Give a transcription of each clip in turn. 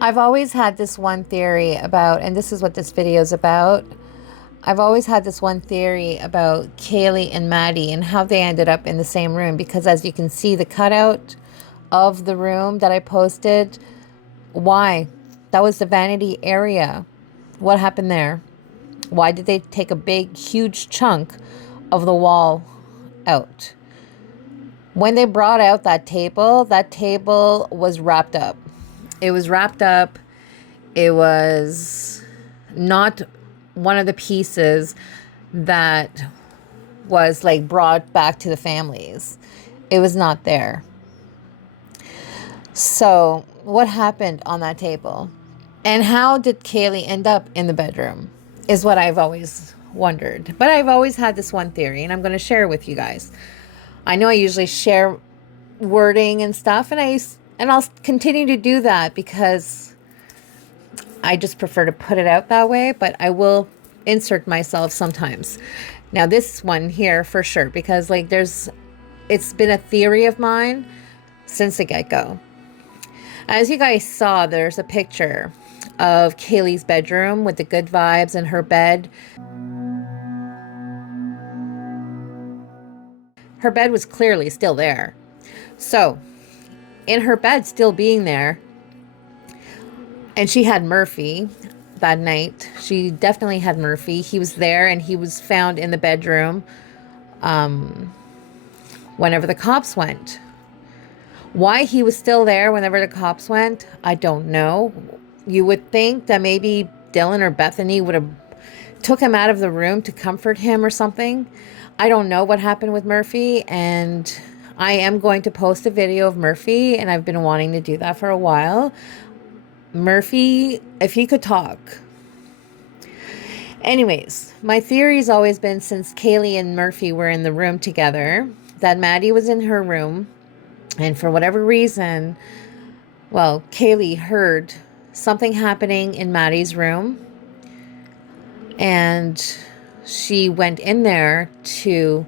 I've always had this one theory about, and this is what this video is about. I've always had this one theory about Kaylee and Maddie and how they ended up in the same room, because as you can see, the cutout of the room that I posted, why? That was the vanity area. What happened there? Why did they take a big, huge chunk of the wall out? When they brought out that table was wrapped up. It was wrapped up. It was not one of the pieces that was like brought back to the families. It was not there. So what happened on that table? And how did Kaylee end up in the bedroom is what I've always wondered. But I've always had this one theory, and I'm going to share it with you guys. I know I usually share wording and stuff, and I'll continue to do that because I just prefer to put it out that way, but I will insert myself sometimes. Now this one here for sure, because like it's been a theory of mine since the get-go. As you guys saw, there's a picture of Kaylee's bedroom with the good vibes and her bed. Her bed was clearly still there. So, in her bed still being there, and she had Murphy that night. She definitely had Murphy. He was there, and he was found in the bedroom whenever the cops went. Why he was still there whenever the cops went, I don't know. You would think that maybe Dylan or Bethany would have took him out of the room to comfort him or something. I don't know what happened with Murphy, and I am going to post a video of Murphy, and I've been wanting to do that for a while. Murphy, if he could talk. Anyways, my theory's always been, since Kaylee and Murphy were in the room together, that Maddie was in her room, and for whatever reason, well, Kaylee heard something happening in Maddie's room, and she went in there to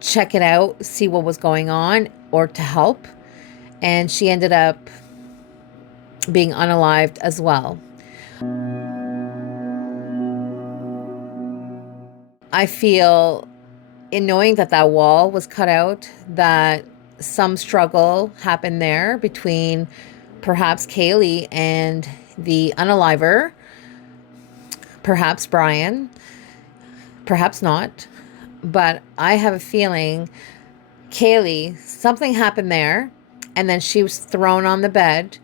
check it out, see what was going on, or to help, and she ended up being unalived as well. I feel, in knowing that that wall was cut out, that some struggle happened there between perhaps Kaylee and the unaliver, perhaps Bryan, perhaps not, but I have a feeling Kaylee, something happened there, and then she was thrown on the bed,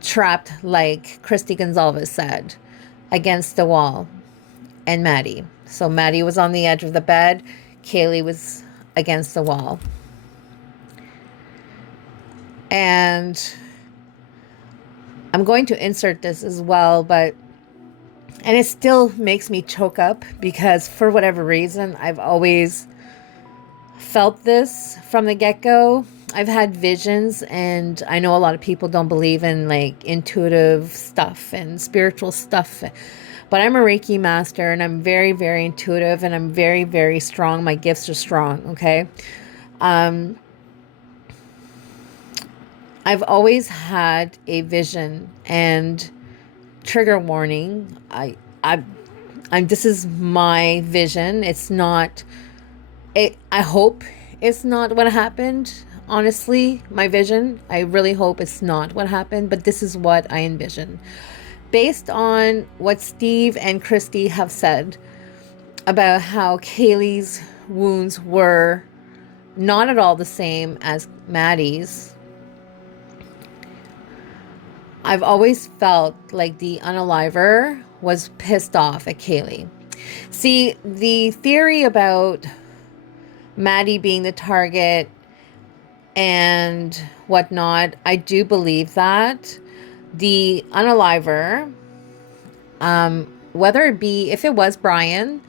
trapped, like Christy Goncalves said, against the wall, and Maddie. So Maddie was on the edge of the bed, Kaylee was against the wall. And I'm going to insert this as well, and it still makes me choke up, because for whatever reason, I've always felt this from the get-go. I've had visions, and I know a lot of people don't believe in like intuitive stuff and spiritual stuff, but I'm a Reiki master, and I'm very, very intuitive, and I'm very, very strong. My gifts are strong, okay? I've always had a vision, and trigger warning, this is my vision. It's not, I hope it's not what happened. Honestly, my vision, I really hope it's not what happened, but this is what I envision. Based on what Steve and Christy have said about how Kaylee's wounds were not at all the same as Maddie's, I've always felt like the unaliver was pissed off at Kaylee. See, the theory about Maddie being the target and whatnot, I do believe that. The unaliver, whether it be, if it was Bryan,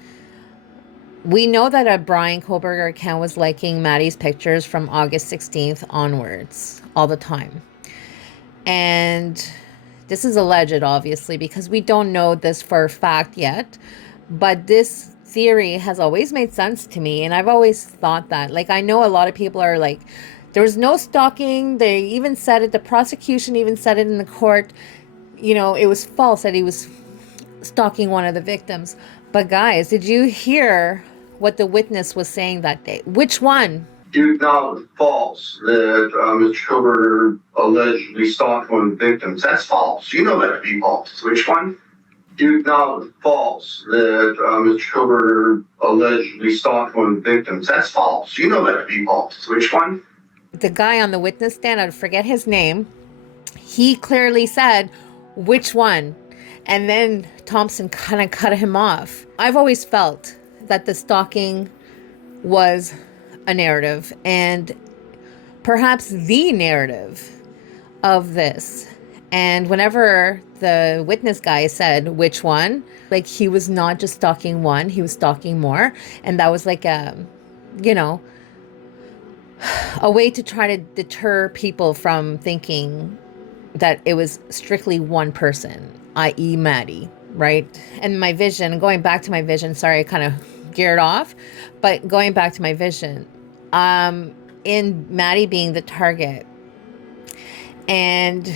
we know that a Bryan Kohberger account was liking Maddie's pictures from August 16th onwards all the time. And this is alleged, obviously, because we don't know this for a fact yet. But this theory has always made sense to me. And I've always thought that. Like, I know a lot of people are like There was no stalking. They even said it, the prosecution even said it in the court, it was false that he was stalking one of the victims. But guys, did you hear what the witness was saying that day? Which one? You acknowledge false that Mr. Kohberger allegedly stalked one of the victims. That's false. You know that to be false. Which one? You acknowledge false that Mr. Kohberger allegedly stalked one of the victims. That's false. You know that to be false. Which one? The guy on the witness stand, I forget his name, he clearly said, which one? And then Thompson kind of cut him off. I've always felt that the stalking was a narrative, and perhaps the narrative of this. And whenever the witness guy said which one, like, he was not just stalking one, he was stalking more. And that was like a way to try to deter people from thinking that it was strictly one person, i.e. Maddie, right? And my vision, going back to my vision, sorry, I kind of geared off, but going back to my vision, in Maddie being the target, and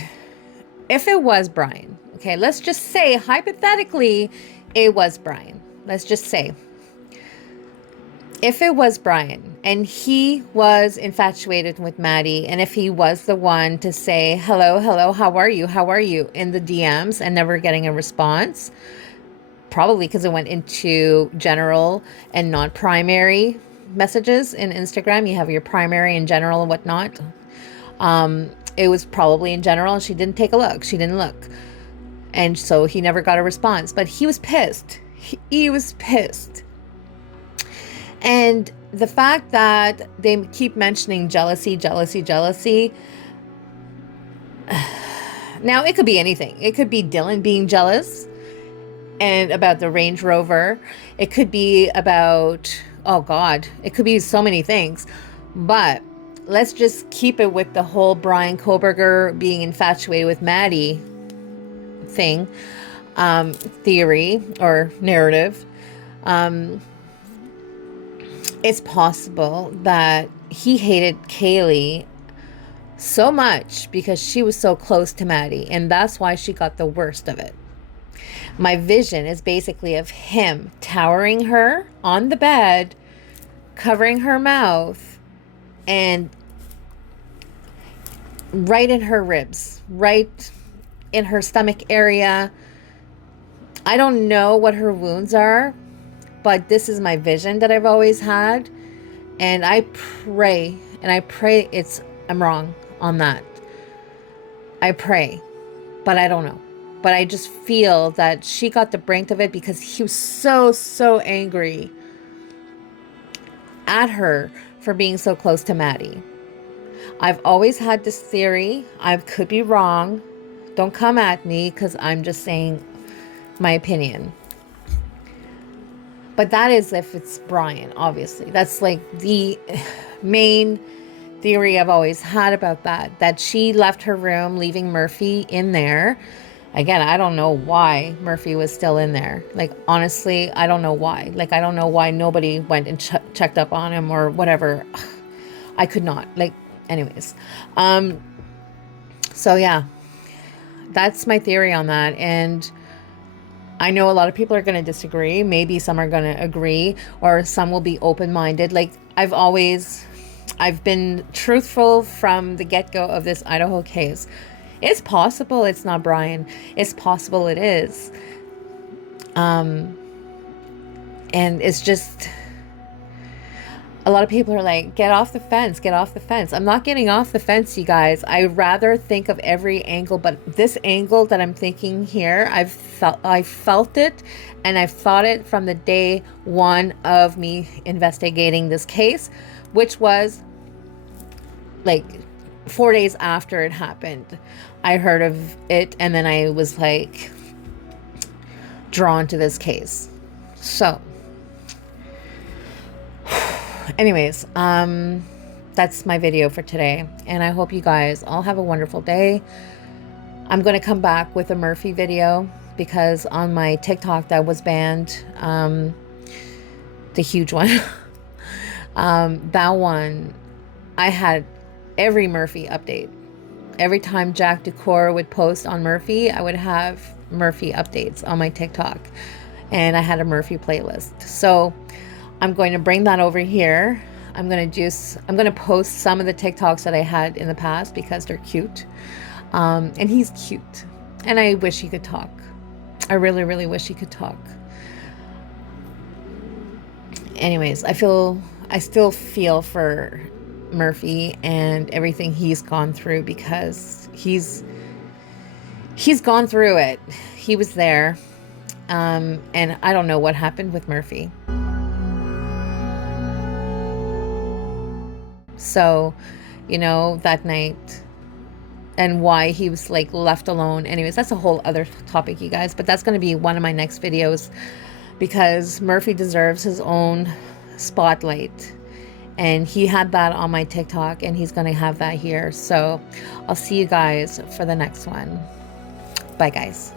if it was Bryan, okay, let's just say, hypothetically, it was Bryan. Let's just say, if it was Bryan and he was infatuated with Maddie, and if he was the one to say, hello, how are you, in the DMs and never getting a response, probably because it went into general and not primary messages in Instagram. You have your primary and general and whatnot. It was probably in general, and she didn't take a look. She didn't look. And so he never got a response. But he was pissed. He was pissed. And the fact that they keep mentioning jealousy. Now, it could be anything. It could be Dylan being jealous and about the Range Rover. It could be about, oh God, it could be so many things. But let's just keep it with the whole Bryan Kohberger being infatuated with Maddie thing, theory or narrative. It's possible that he hated Kaylee so much because she was so close to Maddie, and that's why she got the worst of it. My vision is basically of him towering her on the bed, covering her mouth, and right in her ribs, right in her stomach area. I don't know what her wounds are, but this is my vision that I've always had. And I pray I'm wrong on that. I pray, but I don't know. But I just feel that she got the brink of it because he was so angry at her for being so close to Maddie. I've always had this theory. I could be wrong. Don't come at me, because I'm just saying my opinion. But that is if it's Bryan, obviously. That's like the main theory I've always had about that she left her room, leaving Murphy in there. Again, I don't know why Murphy was still in there. Like, honestly, I don't know why. Like, I don't know why nobody went and checked up on him or whatever. I could not. Like, anyways. So, yeah. That's my theory on that. And I know a lot of people are going to disagree. Maybe some are going to agree, or some will be open-minded. Like, I've been truthful from the get-go of this Idaho case. It's possible it's not Bryan. It's possible it is. And it's just, a lot of people are like, get off the fence, get off the fence. I'm not getting off the fence, you guys. I rather think of every angle, but this angle that I'm thinking here, I felt it, and I've thought it from the day one of me investigating this case, which was like 4 days after it happened. I heard of it, and then I was like drawn to this case. So anyways, that's my video for today, and I hope you guys all have a wonderful day. I'm going to come back with a Murphy video, because on my TikTok that was banned, the huge one, that one, I had every Murphy update. Every time Jack Decor would post on Murphy, I would have Murphy updates on my TikTok. And I had a Murphy playlist. So I'm going to bring that over here. I'm going to post some of the TikToks that I had in the past because they're cute. And he's cute. And I wish he could talk. I really, really wish he could talk. Anyways, I still feel for Murphy and everything he's gone through, because he's gone through it. He was there. And I don't know what happened with Murphy. So, you know, that night, and why he was like left alone. Anyways, that's a whole other topic, you guys, but that's going to be one of my next videos, because Murphy deserves his own spotlight, and he had that on my TikTok, and he's going to have that here. So I'll see you guys for the next one. Bye, guys.